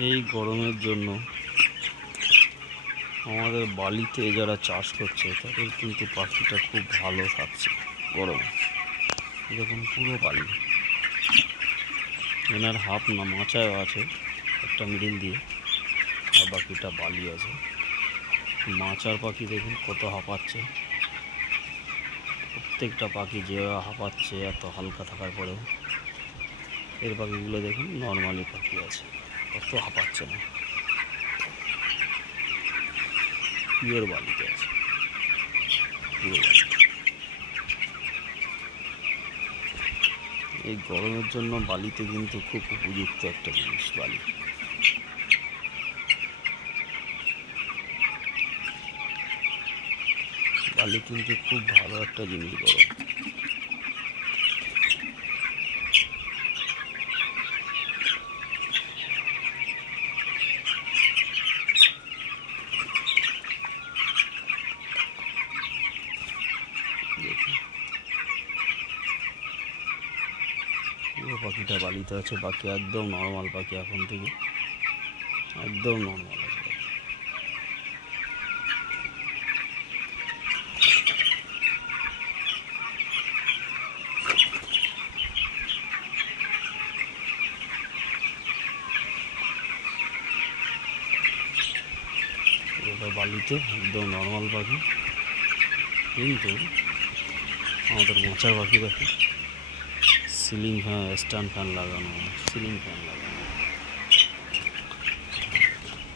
এই গরমের জন্য আমাদের বালিতে যারা চাষ করছে তাদের কিন্তু পাখিটা খুব ভালো থাকছে গরমে। দেখুন পুরো বালি, এনার হাফ না মাচাও আছে একটা মিডিল দিয়ে, আর বাকিটা বালি আছে। মাচার পাখি দেখুন কত হাঁপাচ্ছে, প্রত্যেকটা পাখি যে হাঁপাচ্ছে এত হালকা থাকার পরেও। এর পাখিগুলো দেখুন নর্মালি পাখি আছে, কত হাঁপাচ্ছে না, পিওর বালিতে আছে পুরো বালি। এই গরমের জন্য বালিতে কিন্তু খুব উপযুক্ত একটা জিনিস বালি। বালি কিন্তু খুব ভালো একটা জিনিস গরম। পুরো পাখিটা বালিতে আছে, বাকি একদম নর্মাল পাখি, এখন থেকে একদম নর্মাল আছে। পুরোটা বালিতে একদম নর্মাল পাখি, কিন্তু আমাদের মোচার পাখি দেখি সিলিং ফ্যান, স্ট্যান্ড ফ্যান লাগানো, সিলিং ফ্যান লাগানো,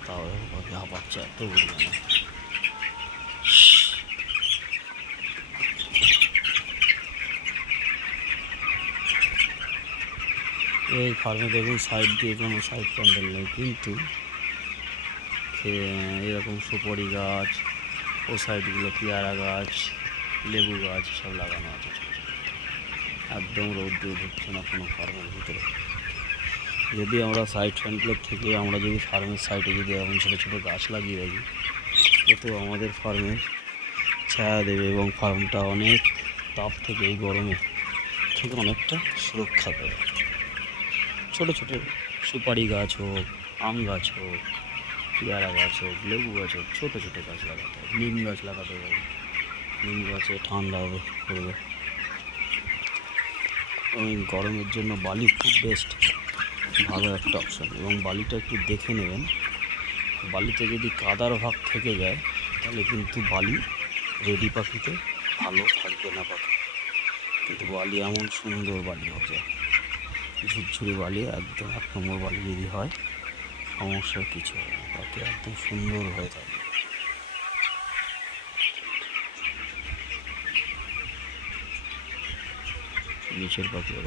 তাও পাখি হাঁপাচ্ছে এত পরিমাণে। এই ফার্মে দেখুন সাইড দিয়ে কোনো সাইড প্যান্ডেল নেই, কিন্তু এরকম সুপারি গাছ, ও সাইডগুলো পেয়ারা গাছ, লেবু গাছ সব লাগানো আছে ছোটো ছোটো। একদম রৌদ্র ঢুকছে না কোনো ফার্মের ভিতরে। যদি আমরা সাইড প্যান্ডেলের থেকে আমরা যদি ফার্মের সাইডে যদি এরকম ছোটো ছোটো গাছ লাগিয়ে রাখি, এতে আমাদের ফার্মের ছায়া দেবে এবং ফার্মটা অনেক তাপ থেকে, এই গরমে থেকে অনেকটা সুরক্ষা দেবে। ছোটো ছোটো সুপারি গাছ হোক, আম গাছ হোক, পেয়ারা গাছ হোক, লেবু গাছ হোক, ছোটো ছোটো গাছ লাগাতে হবে। নিম গাছ লাগাতে হবে, নিম গাছে ঠান্ডা হবে করবে। এবং গরমের জন্য বালি খুব বেস্ট, ভালো একটা অপশান। এবং বালিটা একটু দেখে নেবেন, বালিতে যদি কাদার ভাগ থেকে যায় তাহলে কিন্তু বালি রেডি পাখিতে ভালো থাকবে না পাখি। কিন্তু বালি এমন সুন্দর বালি হয়ে যায়, ঝুরঝুরি বালি, একদম 1 নম্বর বালি যদি হয় সমস্যার কিছু হবে না, পাখি একদম সুন্দর হয়ে থাকবে। নিচের পাখি আর